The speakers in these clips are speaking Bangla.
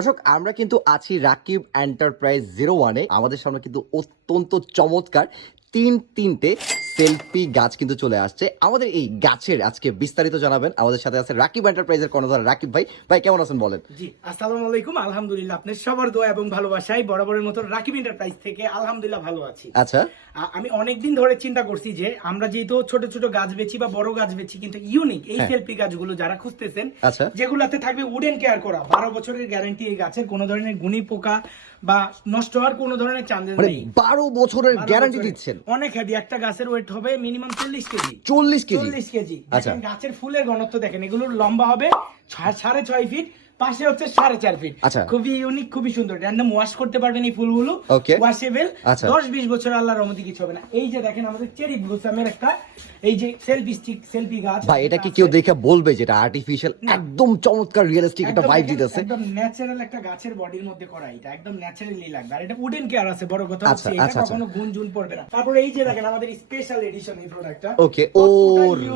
দর্শক আমরা কিন্তু আছি রাকিব এন্টারপ্রাইজ 01-এ। আমাদের সামনে কিন্তু অত্যন্ত চমৎকার তিনটে সেলফি গাছ কিন্তু চলে আসছে। আমাদের এই গাছের আজকে বিস্তারিত জানাবেন। আমাদের সাথে আছে রাকিব এন্টারপ্রাইজের কর্ণধার রাকিব ভাই। ভাই কেমন আছেন বলেন? জি আসসালামু আলাইকুম। আলহামদুলিল্লাহ, আপনার সবার দোয়া এবং ভালোবাসায় বরাবরের মতো রাকিব এন্টারপ্রাইজ থেকে আলহামদুলিল্লাহ ভালো আছি। আচ্ছা, আমি অনেকদিন ধরে চিন্তা করছি যে আমরা যেহেতু ছোট ছোট গাছ বেচি বা বড় গাছ বেচি, কিন্তু ইউনিক এই সেলফি গাছগুলো যারা খুঁজতেছেন, আচ্ছা, যেগুলাতে থাকবে উডেন কেয়ার করা, 12 বছরের গ্যারান্টি, এই গাছের কোনো ধরনের গুণী পোকা বা নষ্ট হওয়ার কোনো ধরনের চান্সেস মানে নেই। 12 বছরের 12 গ্যারান্টি বছরের। দিচ্ছেন? অনেক হেভি, একটা গাছের ওয়েট হবে মিনিমাম 40 কেজি। 40 কেজি? 40 কেজি। আচ্ছা। দেখেন গাছের ফুলের ঘনত্ব দেখেন, এগুলোর লম্বা হবে 6.5 ফিট, পাশে হচ্ছে 4.5 ফিট। আচ্ছা। খুবই ইউনিক, খুবই সুন্দর। র্যান্ডম ওয়াশ করতে পারবেন এই ফুলগুলো, Okay. ওয়াশেবল। আচ্ছা। 10-20 বছর আল্লাহর রহমতে কিছু হবে না। এই যে দেখেন আমাদের চেরি ব্লসমের একটা এই যে সেলফি স্টিক, সেলফি গাছ। ভাই এটা কি কেউ দেখে বলবে যেটা আর্টিফিশিয়াল? না। একদম চমৎকার রিয়েলিস্টিক একটা একদম ভাইব দেখেন, দিতেছে। একদম ন্যাচারাল একটা গাছের বডির মধ্যে করা, এটা একদম ন্যাচারালি লাগবে। আর এটা উডেন কেয়ার আছে, বড় কথা আচ্ছা, হচ্ছে এটা আচ্ছা, কখনো গুণ জুন পড়বে না। তারপর এই যে দেখেন আমাদের স্পেশাল এডিশন এই প্রোডাক্টটা। ওকে, ও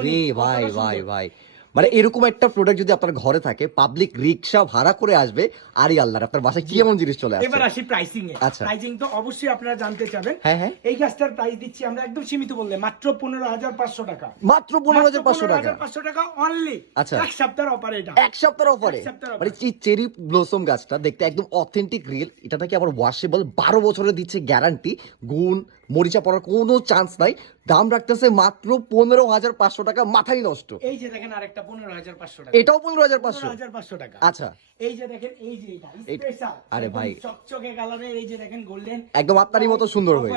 রে ভাই ভাই ভাই, মানে এরকম একটা প্রোডাক্ট যদি আপনার ঘরে থাকে, পাবলিক রিক্সা ভাড়া করে আসবে, আরে আল্লাহর আপনার বাসায় কি এমন জিনিস চলে আসছে। এবার আসি প্রাইসিং এ। আচ্ছা। প্রাইসিং তো অবশ্যই আপনারা জানতে চাবেন। হ্যাঁ, হ্যাঁ। এই গাছটার প্রাইস দিচ্ছি আমরা একদম সীমিত বললে মাত্র 15,500 টাকা। মাত্র 15,500 টাকা? 15,500 টাকা অনলি। আচ্ছা। এক সপ্তাহের অফার এটা। এক সপ্তাহের অফারে? এক সপ্তাহের মানে চেরি ব্লসম গাছটা দেখতে একদম অথেন্টিক রিয়েল, এটা নাকি আবার ওয়াশেবল, 12 বছরের দিচ্ছে গ্যারান্টি, গুণ মরিচা পড়ার কোনো চান্স নাই, দাম রাখতেছে মাত্র 15,500 টাকা, মাথায় নষ্ট। এই যে দেখেন আরেকটা 15,500 টাকা। এটাও 15,500? 15,500 টাকা। আচ্ছা। এই যে দেখেন, এই যে এটা স্পেশাল। আরে ভাই, চকচকে কালারের, এই যে দেখেন গোল্ডেন, একদম আপনারই মতো সুন্দর ভাই।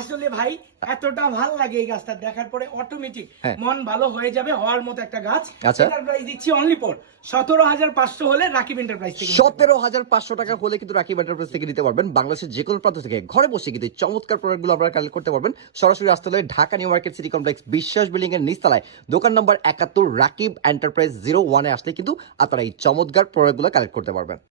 আসলে ভাই এতটা ভালো লাগে এই গাছটা দেখার পরে, অটোমেটিক হ্যাঁ। মন ভালো হয়ে যাবে, হওয়ার মতো একটা গাছ। আচ্ছা। এটার প্রাইস দিচ্ছি অনলি ফর 17,500 হলে রাকিব এন্টারপ্রাইজ থেকে। 17,500 টাকা হলে কিন্তু রাকিব এন্টারপ্রাইজ থেকে নিতে পারবেন। বাংলাদেশের যে কোনো প্রান্ত থেকে ঘরে বসে কিন্তু এই চমৎকার প্রোডাক্টগুলো আপনারা কালেক্ট করতে পারবেন। সরাসরি আসতে হলে Dhaka new market city complex বিশ্বাস বিল্ডিং এর নিচতলায় দোকান নম্বর 71 রাকিব এন্টারপ্রাইজ 01-এ আসলে কিন্তু আপনারা এই চমৎকার প্রোডাক্টগুলো কালেক্ট করতে পারবেন।